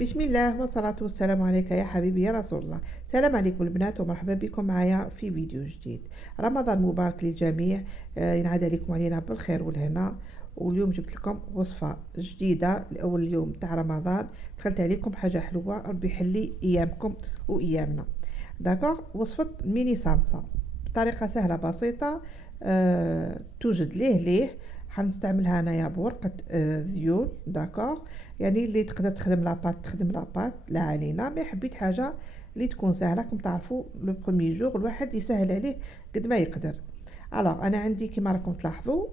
بسم الله والصلاة والسلام عليك يا حبيبي يا رسول الله. سلام عليكم البنات ومرحبا بكم معايا في فيديو جديد. رمضان مبارك للجميع. ينعاد عليكم علينا بالخير والهنا. واليوم جبت لكم وصفة جديدة لأول يوم تاع رمضان. دخلت عليكم حاجة حلوة، ربي يحلي أيامكم وأيامنا. داكوغ، وصفة ميني سامسا بطريقة سهلة بسيطة. توجد ليه حنستعملها انايا بورقة ذيول. داكوغ، يعني اللي تقدر تخدم لاباط تخدم لاباط، لا علينا. مي حبيت حاجة اللي تكون سهلة، كم تعرفوا لو بروميي جور الواحد يسهل عليه قد ما يقدر. الوغ انا عندي كيما راكم تلاحظوا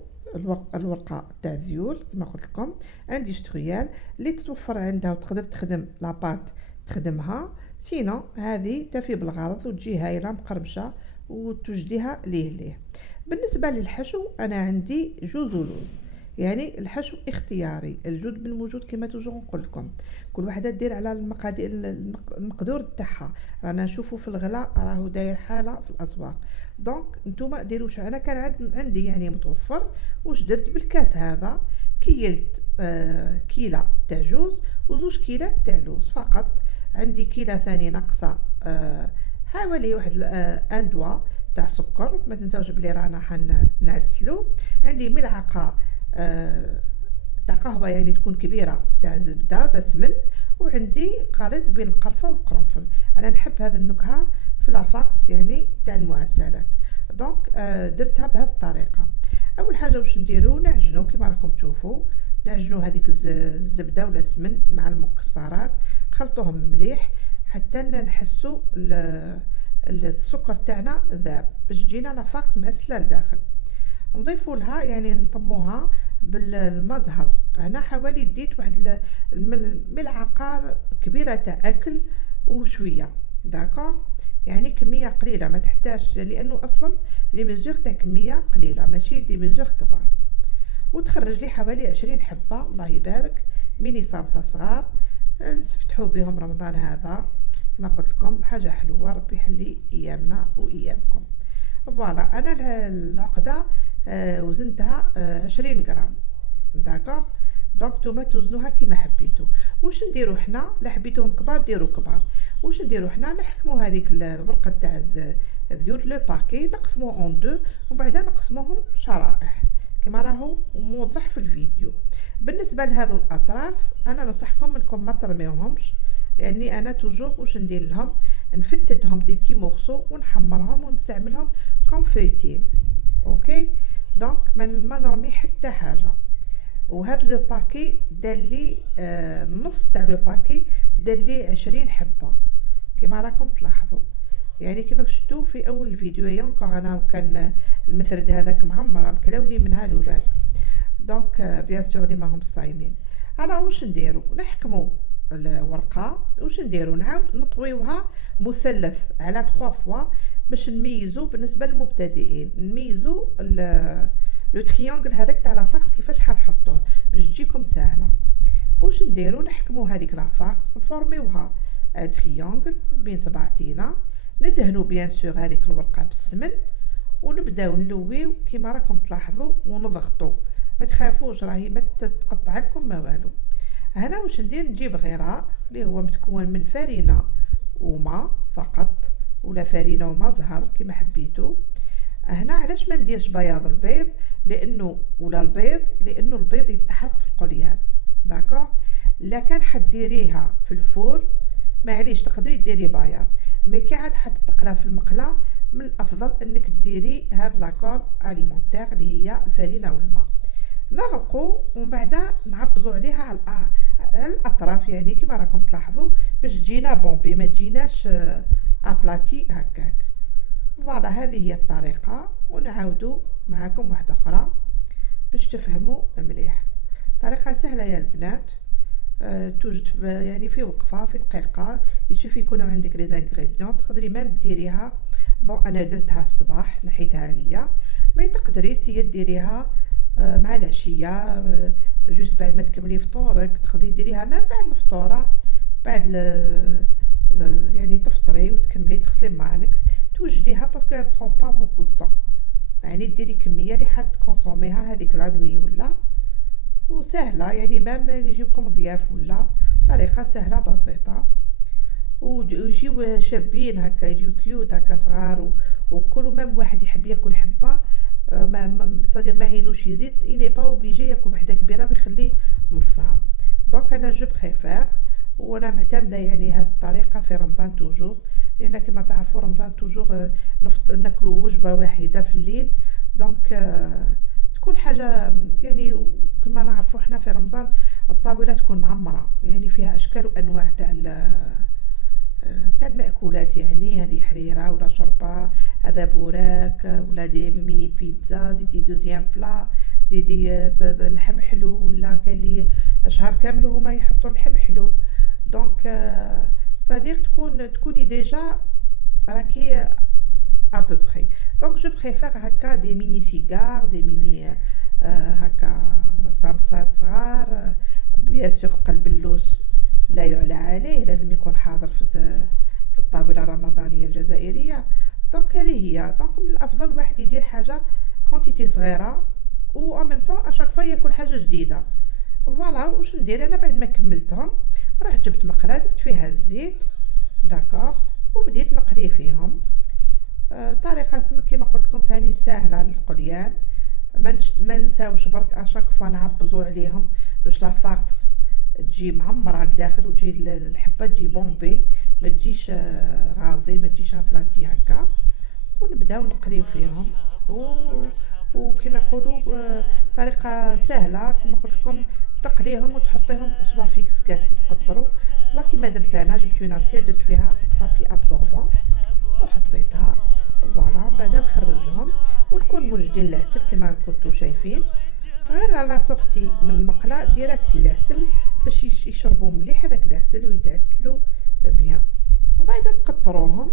الورقة تاع الذيول كيما قلت لكم اندستريال اللي تتوفر عندها وتقدر تخدم لاباط تخدمها. سينو هذه تفي بالغرض وتجي هايلة مقرمشة وتوجديها ليه. بالنسبة للحشو أنا عندي جوز ولوز، يعني الحشو اختياري، الجود بالموجود كما توجو نقول لكم. كل وحده دير على المقادير المقدور تاعها. رانا نشوفوا في الغلاء راهو داير حاله في الاسواق. دونك نتوما ديروا انا كان عندي يعني متوفر. واش درت بالكاس هذا؟ كيلت كيله تاع جوز وزوج كيلات تاع لوز فقط. عندي كيله ثاني ناقصه حوالي واحد ان دوا تاع سكر. ما تنساوش بلي رانا حنعسلو. عندي ملعقه تاع قهوه يعني تكون كبيره تاع زبده ولا سمن. وعندي خليط بين القرفه والقرنفل. انا نحب هذه النكهه في لافاكس يعني تاع المعسلات. دونك درتها بهذه الطريقه. اول حاجه واش نديرو؟ نعجنو كما راكم تشوفوا. نعجنو هذيك الزبده ولا سمن مع المكسرات، نخلطوهم مليح حتى نحسو السكر تاعنا ذاب باش تجينا لافاكس معسله لداخل. نضيفوا لها يعني نطموها بالمزهر. هنا حوالي ديت واحد الملعقه كبيره تاع اكل وشويه. داكور، يعني كميه قليله ما تحتاج، لانه اصلا لي ميزور تاع كميه قليله ماشي دي ميزور كبار. وتخرج لي حوالي 20 حبه، الله يبارك، ميني صامصه صغار نستفتحوا بهم رمضان هذا. كما قلت لكم حاجه حلوه، ربي يحلي ايامنا وايامكم. فوالا انا العقده وزنتها 20 غرام. داكوغ، دونك نتوما توزنوها كيما حبيتو. واش نديرو حنا؟ لا حبيتوهم كبار ديرو كبار. واش نديرو حنا؟ نحكمو هذيك الورقه تاع الذيول لو باكي، نقسموه اون دو وبعدا نقسموهم شرائح كما راهو موضح في الفيديو. بالنسبه لهذو الاطراف انا ننصحكم انكم ما ترميوهمش، لاني انا توجور واش ندير لهم؟ نفتتهم دي بتي مورسو ونحمرهم ونستعملهم كوم فيتين. اوكي، دونك ما نرمي حتى حاجه. وهذا لو باكي دالي نص تاع لو باكي دالي 20 حبه كما راكم تلاحظوا. يعني كما شفتوا في اول الفيديو ينقع انا وكان المثرد هذاك معمره مكلاوني منها الاولاد. دونك بيان سور اللي ماهم صايمين. انا واش نديرو؟ نحكموا الورقه. واش نديرو؟ نعاود نطويوها مثلث على 3 فوا باش نميزو بالنسبه للمبتدئين، نميزو لو تريانجل هذاك تاع لافاكس كيفاش حنحطوه باش تجيكم سهله. واش نديرو؟ نحكمو هذيك لافاكس نفورميوها ان تريانجل بين صباعتينا، ندهنو بيان سور هذيك الورقه بالسمن ونبداو نلويو كيما راكم تلاحظوا ونضغطوا. ما تخافوش راهي ما تقطع لكم ما والو. هنا واش ندير؟ نجيب غراء اللي هو متكون من فرينه وما فقط، ولا فرينه وما زهر كيما حبيتو. هنا علاش ما نديرش بياض البيض؟ لانه ولا البيض، لانه البيض يتحرق في القليان. داكوغ، لا كان حديريها في الفور معليش تقدري ديري بياض، مي كي عاد حتطقلها في المقله من الافضل انك ديري هاد لاكور اليمونتير اللي هي الفرينه والماء. نغرقو ومن بعد نعبزو عليها على الاطراف يعني كما راكم تلاحظوا باش تجينا بومبي ما تجيناش ابلاتي هكاك. فوالا هذه هي الطريقه، ونعاودو معاكم واحده اخرى باش تفهموا مليح. طريقه سهله يا البنات. توجد يعني في وقفه في دقيقه. يشوف يكونوا عندك لي زانغريديون، تقدري ما ديريها. بون انا درتها الصباح نحيتها ليا، ما تقدري ديريها مع العشيه جوست بعد ما تكملي فطورك. تقدري ديريها ما بعد الفطوره، بعد يعني تفطري وتكملي تغسلي معانك توجديها باسكو برون با بوكو طون. يعني ديري كميه اللي حتكونسوميها هذيك لا نوي ولا، وسهله يعني مام يجيبكم ضياف ولا طريقة سهلة بسيطة، ويجيو شابين هكا، يجيو كيوت هكا صغار، وكل مام واحد يحب ياكل حبة، صديق ما عينوش يزيد، إني با اوبليجي ياكل وحدة كبيرة ويخلي نصها. دونك انا جو بريفير، وانا معتمدة يعني هذه الطريقة في رمضان توجور، لان كما تعرفوا رمضان توجور ناكلو وجبة واحدة في الليل. دونك تكون حاجة يعني كما نعرفوا حنا في رمضان الطاولة تكون معمرة، يعني فيها اشكال وانواع تاع المأكولات، يعني هذه حريرة ولا شوربة، هذا بوراك ولا دي ميني بيتزا، زيدي دوزيام بلا، زيدي لحم حلو، ولا كان لي شهر كامل هما يحطوا اللحم حلو. دونك صديق تكوني ديجا راكي ابوبخي. دونك جو بريفير هكا دي ميني سيجار، دي ميني هكا صامصات صغار. بيان سور قلب اللوز لا يعلى عليه، لازم يكون حاضر في الطاولة الرمضانية الجزائرية. دونك هذه هي. دونك من الافضل الواحد يدير حاجة كونتيتي صغيرة، و ان ميم طون اشاك فوا ياكل حاجة جديدة. فوالا واش ندير انا بعد ما كملتهم، رحت جبت مقلة درت فيها الزيت، داكوغ، وبديت نقلي فيهم. طريقة كما قلت لكم ثاني سهلة للقليان. ما نساوش برك اشاك فوا نعبزو عليهم باش لا فارس تجي معمرة لداخل، وتجي الحبة تجي بومبي، ما تجيش غازي، ما تجيش بلاتي هكا. ونبداو نقليو فيهم، وكما نقولوا طريقة سهلة كما قلت لكم، تقليهم وتحطيهم صباح في كسكاسي تقطروا، صباح كيما درت انا. جبت ناسيه درت فيها بابي ابسوربون وحطيتها، فوالا. بعدا نخرجهم ونكون موجدين العسل كما كنتو شايفين، غير على سورتي من المقله ديريكت العسل باش يشربوا مليح هذاك العسل ويتعسلوا بيان. ومن بعد نقطروهم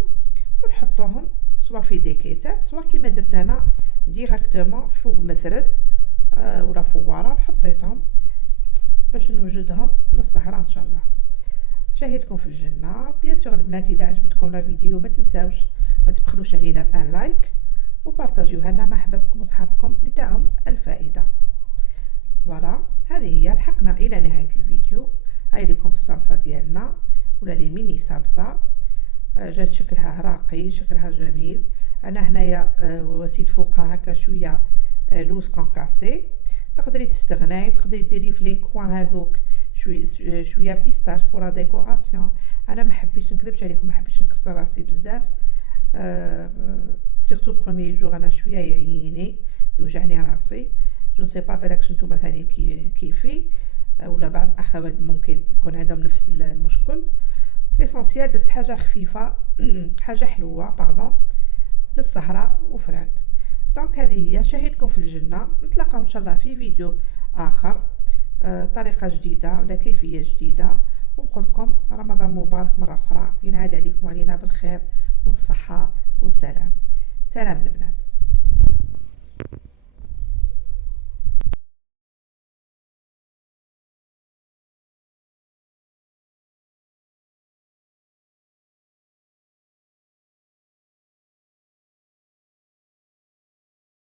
ونحطوهم سوا في دي كيسات، سوا كيما درت انا ديريكتومون فوق مثرد ولا فواره، وحطيتهم باش نوجدهم للسهره ان شاء الله. شاهدكم في الجنه. بيان سور البنات اذا عجبتكم لا فيديو ما تنساوش ما تبخلوش علينا بان لايك، وبارطاجيوها لنا مع احبابكم وصحابكم لتعم الفائده. فوالا هذه هي، لحقنا الى نهايه الفيديو. هاي لكم الصامصه ديالنا ولا لي ميني صامصه، جات شكلها راقي، شكلها جميل. انا هنايا وسيت فوقها هكا شويه لوز كونكاسي. تقدري تستغناي، تقدري ديري في لي كوان هذوك شويه بيستاش بور ديكوراسيون. انا ما حبيتش نكذبش عليكم، ما حبيتش نكسر راسي بزاف، سيرتو بروميي جور انا شويه يعيني يوجعني راسي. جو سي با بالك نتوما ثاني كيفي، ولا بعض الاخوات ممكن يكون عندهم نفس المشكل. ليسونسيال درت حاجه خفيفه حاجه حلوه باردون للسهره وفرات. دونك هذه هي، شاهدكم في الجنه. نتلاقاو ان شاء الله في فيديو اخر، طريقه جديده ولا كيفيه جديده. ونقول لكم رمضان مبارك مره اخرى، ينعاد عليكم وعلينا بالخير والصحه والسلام. سلام البنات.